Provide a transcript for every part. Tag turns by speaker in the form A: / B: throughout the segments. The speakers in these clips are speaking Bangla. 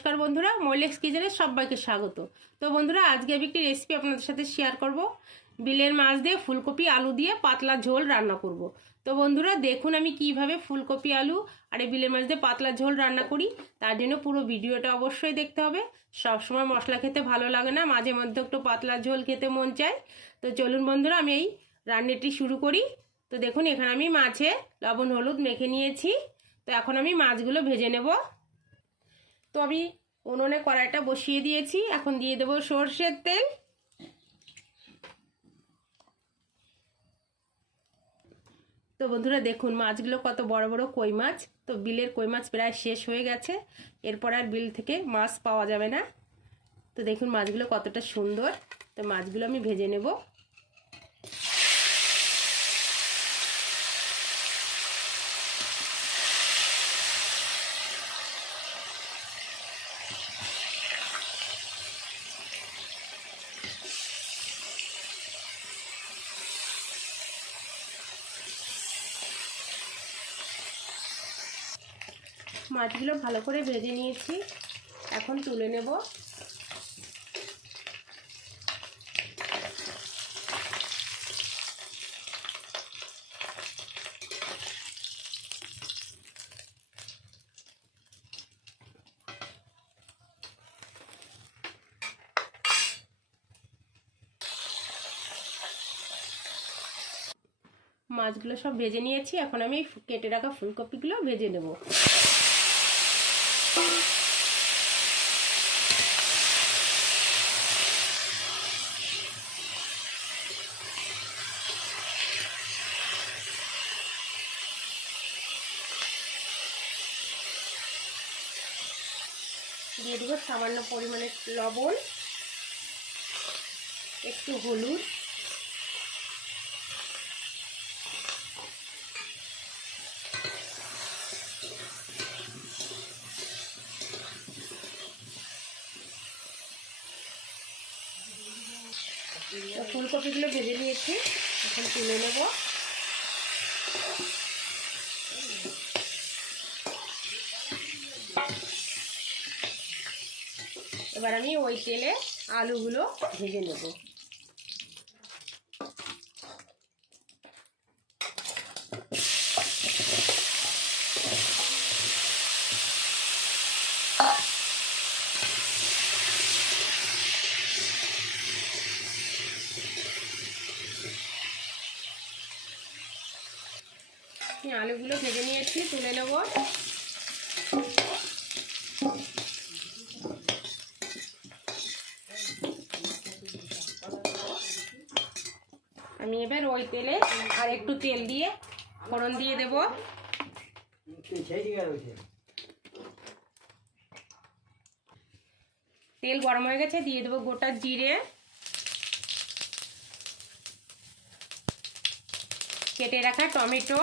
A: নমস্কার বন্ধুরা মৈলেক্স কিচেনে সবাইকে স্বাগত। তো বন্ধুরা, আজকে আমি একটি রেসিপি আপনাদের সাথে শেয়ার করব। বিলের মাছ দিয়ে ফুলকপি, আলু দিয়ে পাতলা ঝোল রান্না করব। তো বন্ধুরা, দেখুন আমি কীভাবে ফুলকপি, আলু আর এই বিলের মাছ দিয়ে পাতলা ঝোল রান্না করি। তার জন্য পুরো ভিডিওটা অবশ্যই দেখতে হবে। সবসময় মশলা খেতে ভালো লাগে না, মাঝে মধ্যে একটু পাতলা ঝোল খেতে মন চায়। তো চলুন বন্ধুরা, আমি এই রান্নাটি শুরু করি। তো দেখুন, এখানে আমি মাছে লবণ, হলুদ মেখে নিয়েছি। তো এখন আমি মাছগুলো ভেজে নেব। তো আমি উনুনে কড়াইটা বসিয়ে দিয়েছি। এখন দিয়ে দেবো সর্ষের তেল। তো বন্ধুরা দেখুন, মাছগুলো কত বড় বড় কই মাছ। তো বিলের কই মাছ প্রায় শেষ হয়ে গেছে। এরপর আর বিল থেকে মাছ পাওয়া যাবে না। তো দেখুন, মাছগুলো কতটা সুন্দর। তো মাছগুলো আমি ভেজে নেব। মাছগুলো ভালো করে ভেজে নিয়েছি। এখন তুলে নেব। মাছগুলো সব ভেজে নিয়েছি। এখন আমি কেটে রাখা ফুলকপিগুলো ভেজে নেব। দিয়ে দেবো সামান্য পরিমাণে লবণ একটু হলুদ। ফুলকপিগুলো ভেজে নিয়েছি এখন তুলে নেব। এবার আমি ওই তেলে আলুগুলো ভেজে নেব। আলুগুলো ভেজে নিয়েছি তুলে নেব আমি এবার ওই তেলে আর একটু তেল দিয়ে ফোড়ন দিয়ে দেব। তেল গরম হয়ে গেছে, দিয়ে দেবো গোটা জিরে। কেটে রাখা টমেটো।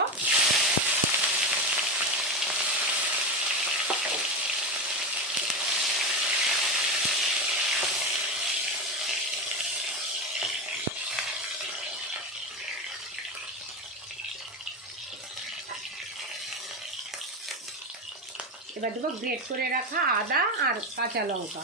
A: এবার দেবো গ্রেট করে রাখা আদা আর কাঁচা লঙ্কা।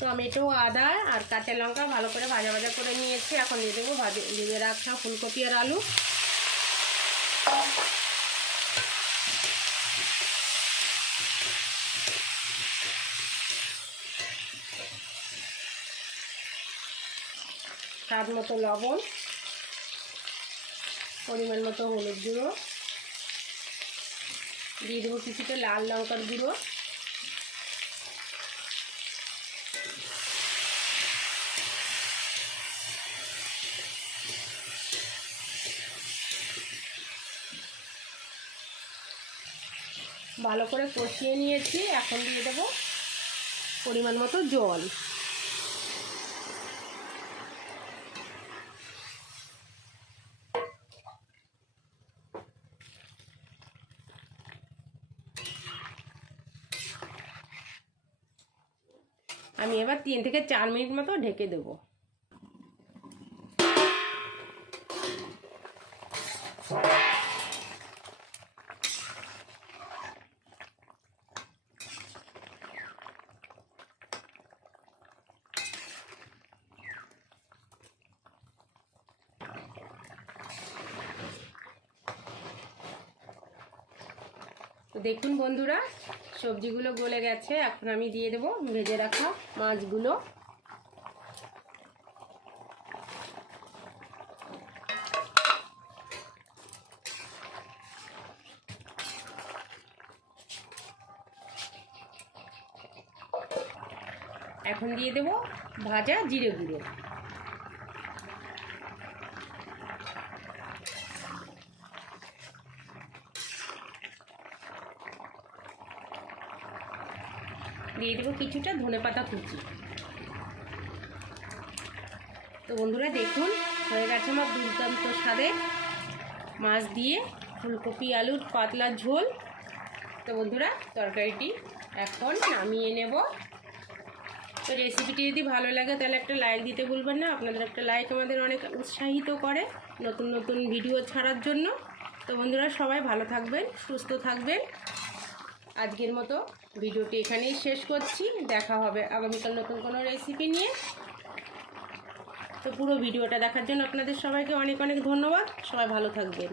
A: টমেটো আদা আর কাঁচা লঙ্কা ভালো করে ভাজা ভাজা করে নিয়েছি। এখন দিয়ে দেবো ভাজে ভেজে রাখা ফুলকপি আর আলু। স্বাদ মতো লবণ, পরিমাণ মতো হলুদ গুঁড়ো, দিয়ে দেবো কিছুটা লাল লঙ্কার গুঁড়ো। ভালো করে কষিয়ে নিয়েছি। এখন দিয়ে দেবো পরিমাণ মতো জল। আমি এবার তিন থেকে চার মিনিট মতো ঢেকে দেবো। তো দেখুন বন্ধুরা, সবজিগুলো গলে গেছে। এখন আমি দিয়ে দেবো ভেজে রাখা মাছগুলো। এখন দিয়ে দেবো ভাজা জিরে গুঁড়ো। দিয়ে দেবো কিছুটা ধনে পাতা কুচি। তো বন্ধুরা দেখুন, হয়ে গেছে আমার দুর্দান্ত স্বাদে মাছ দিয়ে ফুলকপি, আলুর পাতলা ঝোল। তো বন্ধুরা, তরকারিটি এখন নামিয়ে নেব। তো রেসিপিটি যদি ভালো লাগে, তাহলে একটা লাইক দিতে ভুলবেন না। আপনাদের একটা লাইক আমাদের অনেক উৎসাহিত করে নতুন নতুন ভিডিও ছাড়ার জন্য। তো বন্ধুরা, সবাই ভালো থাকবেন, সুস্থ থাকবেন। আজকের মতো ভিডিওটি এখানেই শেষ করছি। দেখা হবে আগামীকাল নতুন কোনো রেসিপি নিয়ে। তো পুরো ভিডিওটা দেখার জন্য আপনাদের সবাইকে অনেক অনেক ধন্যবাদ। সবাই ভালো থাকবেন।